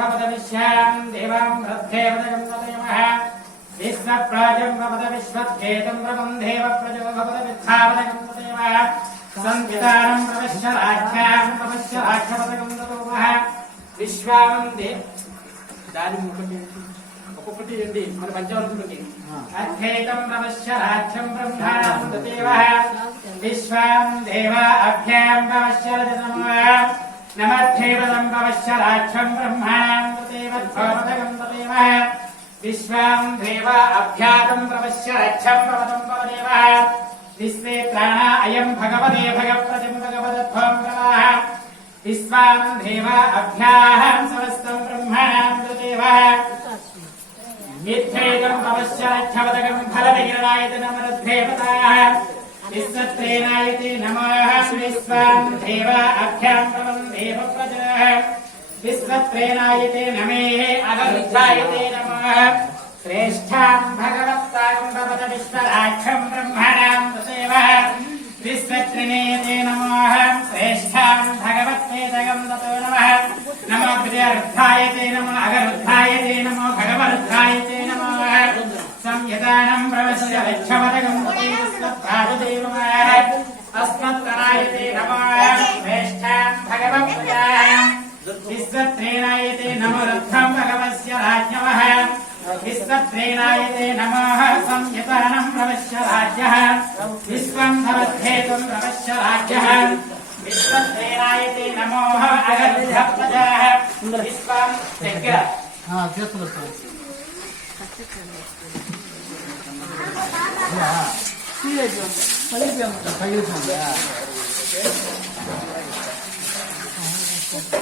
भवतविश्याम् देवाम् रथेवदयम् तदयमः विश्वप्राजम् भवत विश्वद्घेतम् प्रबन्धेव प्रजो भवत विद्धावदयम् तदयमः संविधानम् प्रपश्य राज्याम् प्रपश्य राज्यपदकम् ततोमः విశ్వాం దే దాని ఒకటి ఒక్కొక్కటి అండి మన పంచవర్తులకి అధ్యైతం ప్రపశ్య రాజ్యం బ్రహ్మాణం దేవ విశ్వాం దేవ అభ్యాం ప్రపశ్య రజతమः నమధ్యేవదం ప్రపశ్య రాజ్యం బ్రహ్మాణం దేవద్భవదగం తదేవ విశ్వాం దేవ అభ్యాతం ప్రపశ్య రక్షం ప్రవదం పవదేవ విశ్వే ప్రాణ అయం భగవదే భగప్రతిం భగవదధ్వం ప్రవాహ విశ్వాం దేవ అభ్యాహం సమస్తం బ్రహ్మాణం దేవ నిత్యేదం పవశ్చాక్షవదకం ఫలవిహిరణాయత నమరద్దేవతాః విశ్వత్రేనాయతే నమః విశ్వాం దేవ అభ్యాం ప్రవం దేవ ప్రజः విశ్వత్రేనాయతే నమే అగరుద్ధాయతే నమః. శ్రేష్ఠాం భగవత్తాం భవత విశ్వరాక్షం బ్రహ్మణాం సేవ విశ్వత్రినేతే నమః. శ్రేష్ఠాం భగవత్వేదగం తతో विश्वत्रेणायते नमो। रथम् भगवस्य राज्ञवः। विश्वत्रेणायते नमः। संयतनम् प्रवश्य राज्यः विश्वम् भवद्धेतुम् प्रवश्य राज्यः विश्वत्रेणायते नमो अगर्भिः विश्वम् त्यज